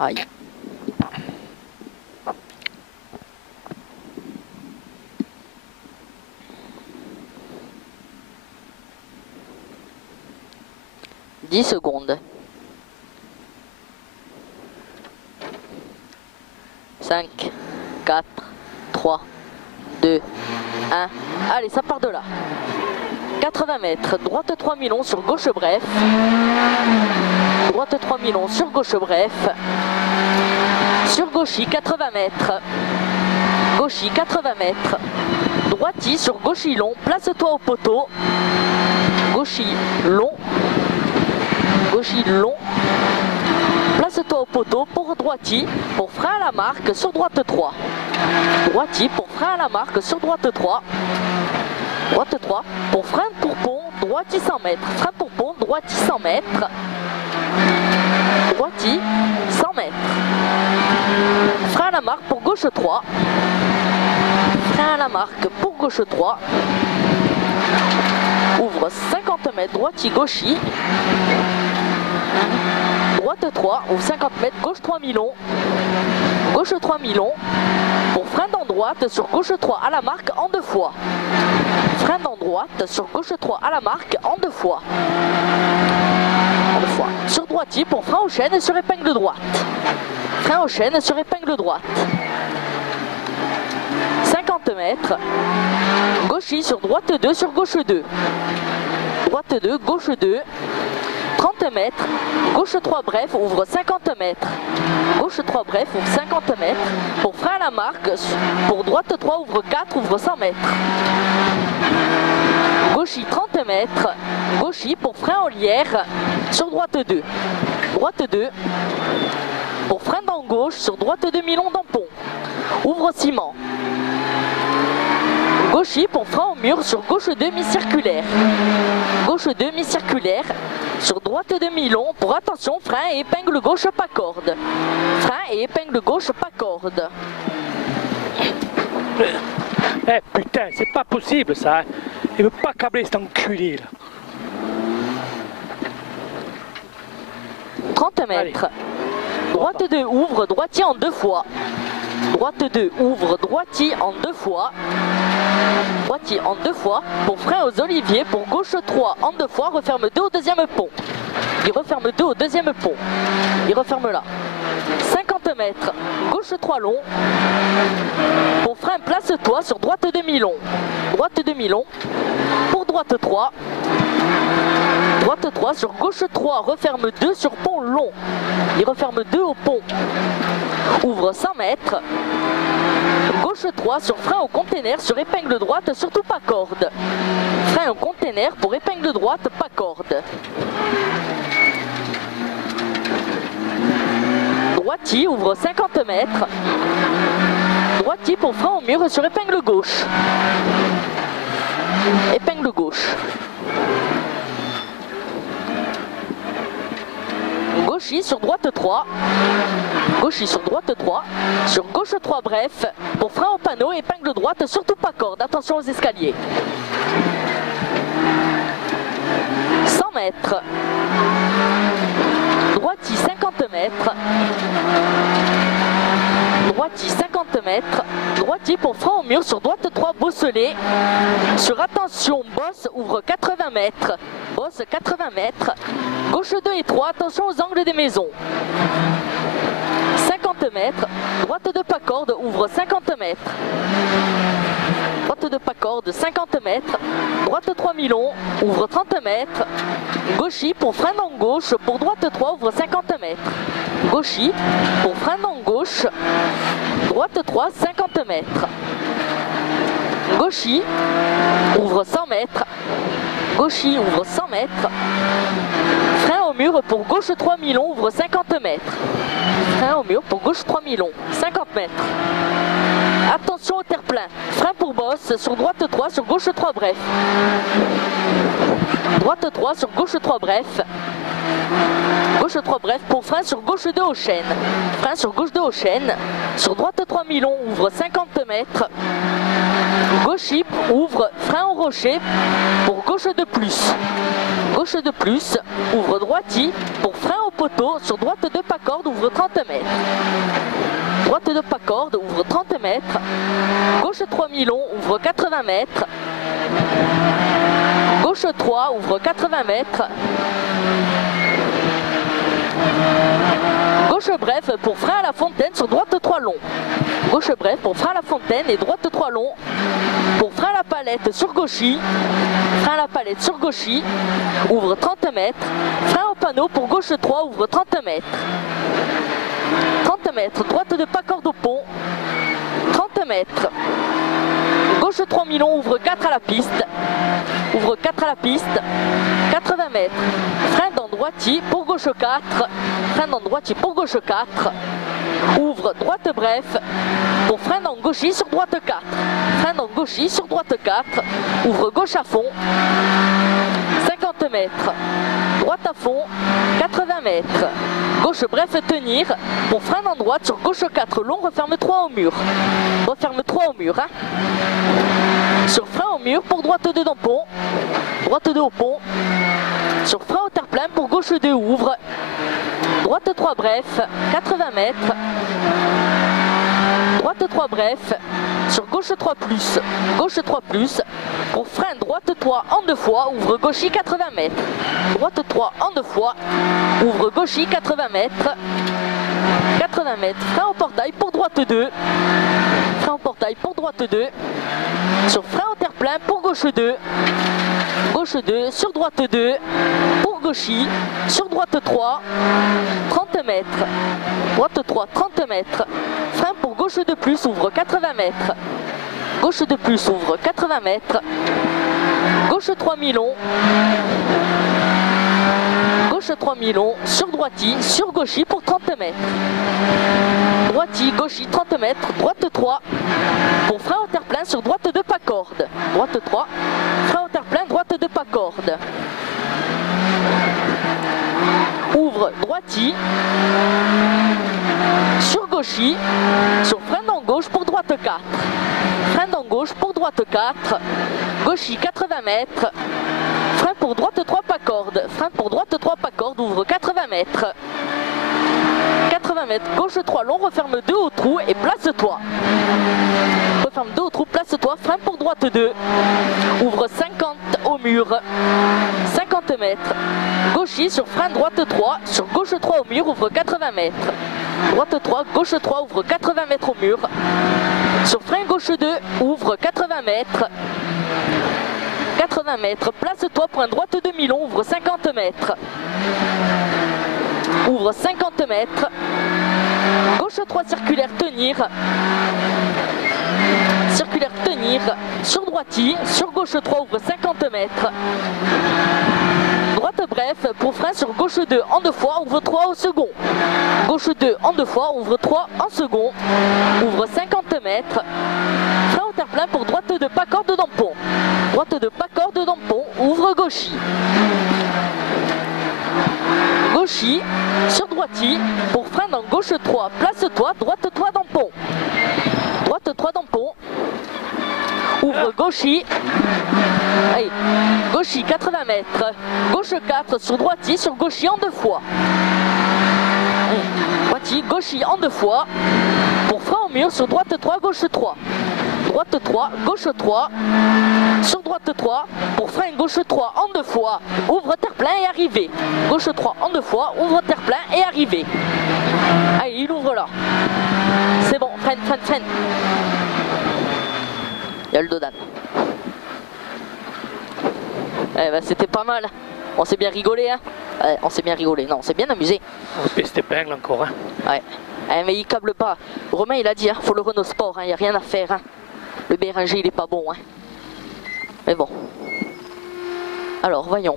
Aïe. « 10 secondes. 5, 4, 3, 2, 1. Allez, ça part de là. 80 mètres, droite 3000 longs sur gauche bref. Droite 3000 longs sur gauche bref. Sur gauchy 80 mètres. Gauchy 80 mètres. Droiti sur gauchy long, place-toi au poteau. Gauchy long. Gauchy long. Place-toi au poteau pour droiti, pour frein à la marque sur droite 3. Droiti pour frein à la marque sur droite 3. Droite 3 pour frein pour pont, droiti 100 mètres. Frein pour pont, droiti 100 mètres. Droiti 100 mètres. Frein à la marque pour gauche 3. Frein à la marque pour gauche 3. Ouvre 50 mètres, droiti gauchy. Droite 3, ouvre 50 mètres, gauche 3000 longs. Gauche 3000 longs. Pour frein dans droite sur gauche 3 à la marque en 2 fois. Frein dans droite sur gauche 3 à la marque en 2 fois. En 2 fois. Sur droitier pour frein aux chaînes sur épingle droite. Frein aux chaînes sur épingle droite. 50 mètres. Gauchy sur droite 2 sur gauche 2. Droite 2, gauche 2. 30 mètres, gauche 3 bref, ouvre 50 mètres. Gauche 3 bref, ouvre 50 mètres. Pour frein à la marque, pour droite 3, ouvre 4, ouvre 100 mètres. Gauchy 30 mètres. Gauchy pour frein en lierre sur droite 2. Droite 2. Pour frein dans gauche sur droite 2 milon dans pont. Ouvre ciment. Gauchy pour frein au mur sur gauche 2 mi-circulaire. Gauche 2 mi-circulaire. Sur droite 2 milon pour attention, frein et épingle gauche pas corde. Frein et épingle gauche pas corde. Eh putain, c'est pas possible ça. Il veut pas câbler cet enculé là. 30 mètres. Allez. Droite 2 ouvre, droitier en 2 fois. Droite 2 ouvre, droitier en 2 fois. Droitier en 2 fois. Pour frein aux oliviers, pour gauche 3 en 2 fois. Referme 2 au deuxième pont. Il referme 2 au deuxième pont. Il referme là. 50 mètres. Gauche 3 long. Pour frein, place-toi sur droite 2 milon. Droite 2 milon. Pour droite 3. Droite 3 sur gauche 3. Referme 2 sur pont long. Il referme 2 au pont. Ouvre 100 mètres. Gauche 3 sur frein au container sur épingle droite, surtout pas corde. Frein au container pour épingle droite, pas corde. Droitier ouvre 50 mètres. Droitier pour frein au mur sur épingle gauche. Épingle gauche. Gauchy sur droite 3. Gauchy sur droite 3. Sur gauche 3 bref. Pour frein au panneau, épingle droite, surtout pas corde. Attention aux escaliers. 100 mètres. Droitier 50 mètres. Droitier 50 mètres. Droitier pour frein au mur sur droite 3 bosselé. Sur attention, bosse ouvre 80 mètres. Bosse 80 mètres. Gauche 2 et 3, attention aux angles des maisons. 50 mètres. Droite 2 pas corde, ouvre 50 mètres. Droite 2 pas corde, 50 mètres. Droite 3 milon, ouvre 30 mètres. Gauchy pour frein dans gauche, pour droite 3, ouvre 50 mètres. Gauchy pour frein dans gauche. Droite 3, 50 mètres. Gauchy ouvre 100 mètres. Gauchy ouvre 100 mètres. Frein au mur pour gauche 3 milon, ouvre 50 mètres. Frein au mur pour gauche 3 milon, 50 mètres. Attention au terre-plein. Frein pour bosse sur droite 3, sur gauche 3 bref. Droite 3 sur gauche 3 bref. Gauche Gauche 3 bref pour frein sur gauche 2 au chêne. Frein sur gauche 2 au chêne. Sur droite 3 mi-long, ouvre 50 mètres. Gauche hip, ouvre frein au rocher pour gauche 2 plus. Gauche 2 plus, ouvre droiti pour frein au poteau. Sur droite 2 pas corde, ouvre 30 mètres. Droite 2 pas corde, ouvre 30 mètres. Gauche 3 mi-long, ouvre 80 mètres. Gauche 3, ouvre 80 mètres. Gauche bref pour frein à la fontaine sur droite 3 long. Gauche bref pour frein à la fontaine et droite 3 long. Pour frein à la palette sur gauchy. Frein à la palette sur gauchy. Ouvre 30 mètres. Frein au panneau pour gauche 3, ouvre 30 mètres. 30 mètres, droite de pas corde au pont. 30 mètres. Gauche 3 mi-long, ouvre 4 à la piste. Ouvre 4 à la piste. 80 mètres. Frein dans droiti pour gauche 4. Frein dans droiti pour gauche 4. Ouvre droite bref. Pour frein dans gauchy sur droite 4. Frein dans gauchy sur droite 4. Ouvre gauche à fond. 50 mètres. Droite à fond. 80 mètres. Gauche bref tenir. Pour frein dans droite sur gauche 4 long, referme 3 au mur. Referme 3 au mur. Hein. Sur frein au mur pour droite 2 dans pont. Droite 2 au pont. Sur frein au terre-plein pour gauche 2 ouvre. Droite 3 bref, 80 mètres. Droite 3 bref. Sur gauche 3 plus. Gauche 3 plus. Pour frein droite 3 en 2 fois, ouvre gauchy 80 mètres. Droite 3 en 2 fois. Ouvre gauchy 80 mètres. 80 mètres. Frein au portail pour droite 2. Frein au portail pour droite 2. Sur frein au terre-plein pour gauche 2. Gauche 2, sur droite 2, pour gauchy, sur droite 3, 30 mètres. Droite 3, 30 mètres. Frein pour gauche 2 plus, ouvre 80 mètres. Gauche 2 plus, ouvre 80 mètres. Gauche 3 mi-long. Gauche 3 mi-long, sur droiti, sur gauchy pour 30 mètres. Droiti, gauchy, 30 mètres. Droite 3, pour frein au terre-plein sur droite 2 pas corde. Droite 3, frein au terre-plein, droite 2 pas corde. Ouvre droiti, sur gauchy, sur frein dans gauche pour droite 4. Frein dans gauche pour droite 4. Gauchy 80 mètres. Frein pour droite 3 pas corde. Frein pour droite 3 pas corde, ouvre 80 mètres. 80 mètres, gauche 3 long, referme 2 au trou et place-toi. Referme 2 au trou, place-toi, frein pour droite 2. Ouvre 50 au mur. 50 mètres. Gauchy sur frein droite 3, sur gauche 3 au mur, ouvre 80 mètres. Droite 3, gauche 3, ouvre 80 mètres au mur. Sur frein gauche 2, ouvre 80 mètres. 80 mètres, place-toi, point droite 2 mi-long, ouvre 50 mètres. Ouvre 50 mètres. Gauche 3 circulaire tenir. Circulaire tenir. Sur droiti. Sur gauche 3 ouvre 50 mètres. Droite bref pour frein sur gauche 2 en 2 fois, ouvre 3 au second. Gauche 2 en 2 fois, ouvre 3 en second. Ouvre 50 mètres. Frein au terre-plein pour droite 2 pas corde dans pont. Droite 2 pas corde dans pont. Ouvre gauchy. Gauchy, sur droiti, pour frein dans gauche 3, place-toi, droite 3 dans pont. Droite 3 dans pont. Ouvre gauchy. Allez, gauchy 80 mètres. Gauche 4 sur droiti, sur gauchy en 2 fois. Droiti, gauchy en 2 fois. Pour frein au mur, sur droite 3, gauche 3. Droite 3, gauche 3. Sur droite 3, pour frein gauche 3 en 2 fois, ouvre terre-plein et arrivé. Gauche 3 en 2 fois, ouvre terre-plein et arrivé. Allez, il ouvre là. C'est bon, freine, freine, freine. Il y a le dodan. Eh ben, c'était pas mal. On s'est bien rigolé, hein. Ouais, on s'est bien rigolé. Non, on s'est bien amusé. On se peste épingle encore, hein. Ouais. Mais il câble pas. Romain, il a dit, hein, faut le Renault Sport, il n'y a rien à faire. Hein. Le Béranger, il est pas bon. Hein. Mais bon. Alors, voyons.